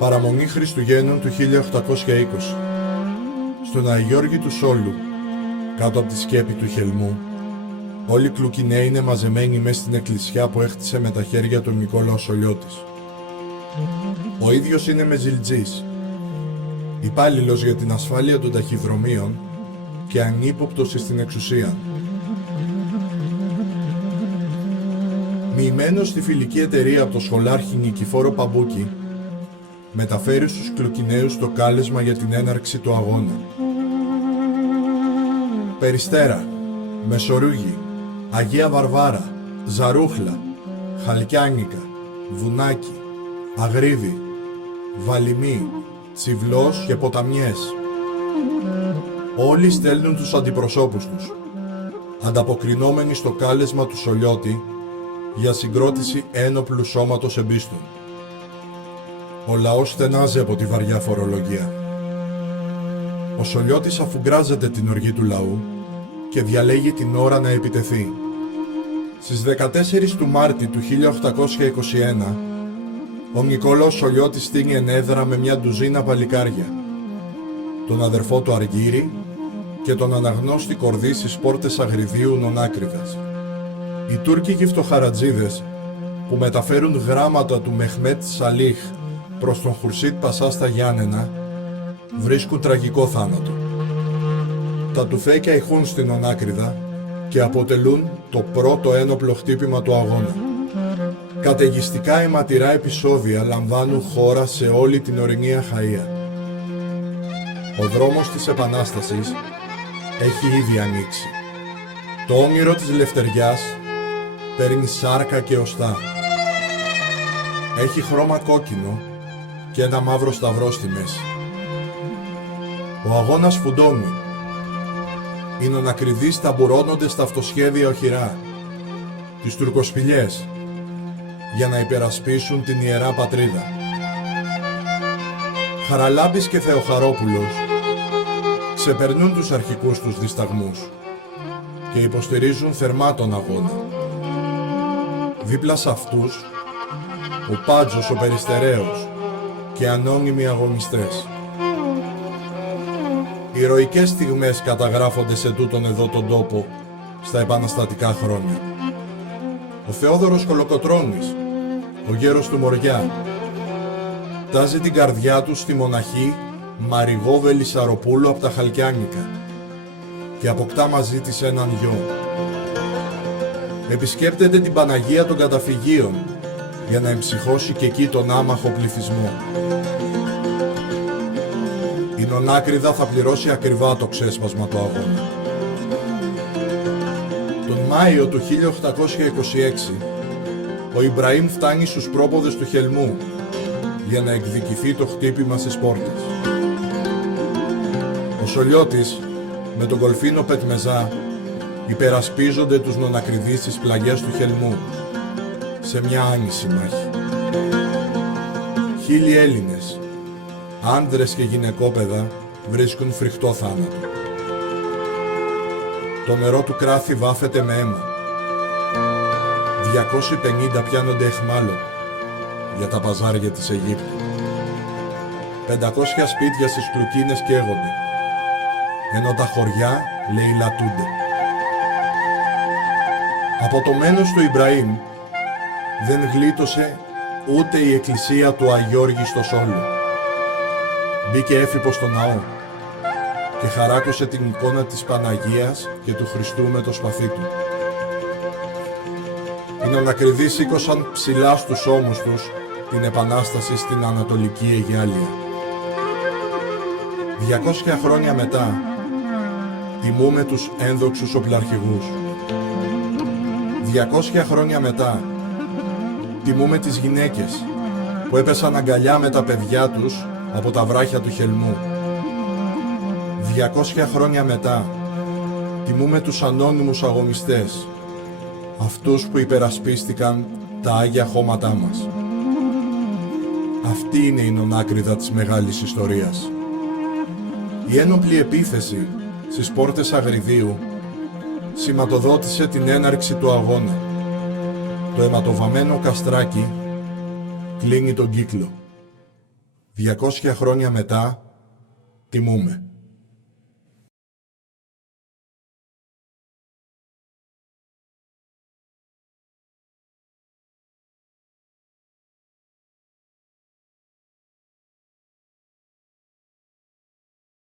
Παραμονή Χριστουγέννων του 1820. Στον Αγιώργη του Σόλου, κάτω από τη σκέπη του Χελμού, όλοι οι κλουκιναίοι είναι μαζεμένοι μέσα στην εκκλησιά που έχτισε με τα χέρια του Νικόλα ο Σολιώτης. Ο ίδιος είναι μεζιλτζής, υπάλληλος για την ασφάλεια των ταχυδρομείων και ανύποπτος στην εξουσία. Μοιημένος στη φιλική εταιρεία από το σχολάρχη Νικηφόρο Παμπούκη, μεταφέρει στους κλουκιναίους το κάλεσμα για την έναρξη του αγώνα. Περιστέρα, Μεσορούγη, Αγία Βαρβάρα, Ζαρούχλα, Χαλκιάνικα, Βουνάκι, Αγρίδι, Βαλιμή, Τσιβλός και Ποταμιές. Όλοι στέλνουν τους αντιπροσώπους τους, ανταποκρινόμενοι στο κάλεσμα του Σολιώτη για συγκρότηση ένοπλου σώματος εμπίστων. Ο λαός στενάζει από τη βαριά φορολογία. Ο Σολιώτης αφουγκράζεται την οργή του λαού και διαλέγει την ώρα να επιτεθεί. Στις 14 του Μάρτη του 1821, ο Νικόλαος Σολιώτης στείνει ενέδρα με μια ντουζίνα παλικάρια, τον αδερφό του Αργύρη και τον αναγνώστη Κορδί στις πόρτες Αγριδίου Νονάκριδας. Οι Τούρκοι φτωχαρατζίδες που μεταφέρουν γράμματα του Μεχμέτ Σαλίχ προς τον Χουρσίτ Πασά στα Γιάννενα βρίσκουν τραγικό θάνατο. Τα τουφέκια ηχούν στην Ονάκριδα και αποτελούν το πρώτο ένοπλο χτύπημα του αγώνα. Καταιγιστικά αιματηρά επεισόδια λαμβάνουν χώρα σε όλη την ορεινή Αχαΐα. Ο δρόμος της Επανάστασης έχει ήδη ανοίξει. Το όνειρο της Λευτεριάς παίρνει σάρκα και οστά. Έχει χρώμα κόκκινο και ένα μαύρο σταυρό στη μέση. Ο αγώνας φουντώνει. Οι νονακριδείς ταμπουρώνονται στα αυτοσχέδια οχυρά, τις τουρκοσπηλιές, για να υπερασπίσουν την Ιερά Πατρίδα. Χαραλάμπης και Θεοχαρόπουλος ξεπερνούν τους αρχικούς τους δισταγμούς και υποστηρίζουν θερμά τον αγώνα. Δίπλα σε αυτούς, ο Πάτζος ο Περιστεραίος και ανώνυμοι αγωνιστές. Ηρωικές στιγμές καταγράφονται σε τούτον εδώ τον τόπο στα επαναστατικά χρόνια. Ο Θεόδωρος Κολοκοτρώνης, ο γέρος του Μοριά, τάζει την καρδιά του στη μοναχή Μαριγό Βελισσαροπούλου από τα Χαλκιάνικα και αποκτά μαζί της έναν γιο. Επισκέπτεται την Παναγία των Καταφυγίων για να εμψυχώσει και εκεί τον άμαχο πληθυσμό. Η Νονάκριδα θα πληρώσει ακριβά το ξέσπασμα του αγώνα. Τον Μάιο του 1826, ο Ιμπραήμ φτάνει στους πρόποδες του Χελμού για να εκδικηθεί το χτύπημα στις πόρτες. Ο Σολιώτης με τον Κολφίνο Πετμεζά υπερασπίζονται τους νονακριδείς στις πλαγιές του Χελμού σε μια άνηση μάχη. 1000 Έλληνες, άντρες και γυναικόπαιδα βρίσκουν φρικτό θάνατο. Το νερό του Κράθη βάφεται με αίμα. 250 πιάνονται αιχμάλωτοι για τα παζάρια της Αιγύπτου. 500 σπίτια στις Κλουκίνες καίγονται, ενώ τα χωριά λαιλατούνται. Από το μένος του Ιμπραήμ δεν γλίτωσε ούτε η εκκλησία του Αγιώργη στο Σόλο. Μπήκε έφυπος στο ναό και χαράκωσε την εικόνα της Παναγίας και του Χριστού με το σπαθί του. Οι νονακριδείς σήκωσαν ψηλά στους ώμους τους την Επανάσταση στην Ανατολική Αιγάλια. 200 χρόνια μετά τιμούμε τους ένδοξους οπλαρχηγούς. 200 χρόνια μετά τιμούμε τις γυναίκες που έπεσαν αγκαλιά με τα παιδιά τους από τα βράχια του Χελμού. 200 χρόνια μετά, τιμούμε τους ανώνυμους αγωνιστές, αυτούς που υπερασπίστηκαν τα Άγια χώματά μας. Αυτή είναι η νονάκριδα της μεγάλης ιστορίας. Η ένοπλη επίθεση στις πόρτες Αγριδίου σηματοδότησε την έναρξη του αγώνα. Το αιματοβαμμένο καστράκι κλείνει τον κύκλο. 200 χρόνια μετά, τιμούμε.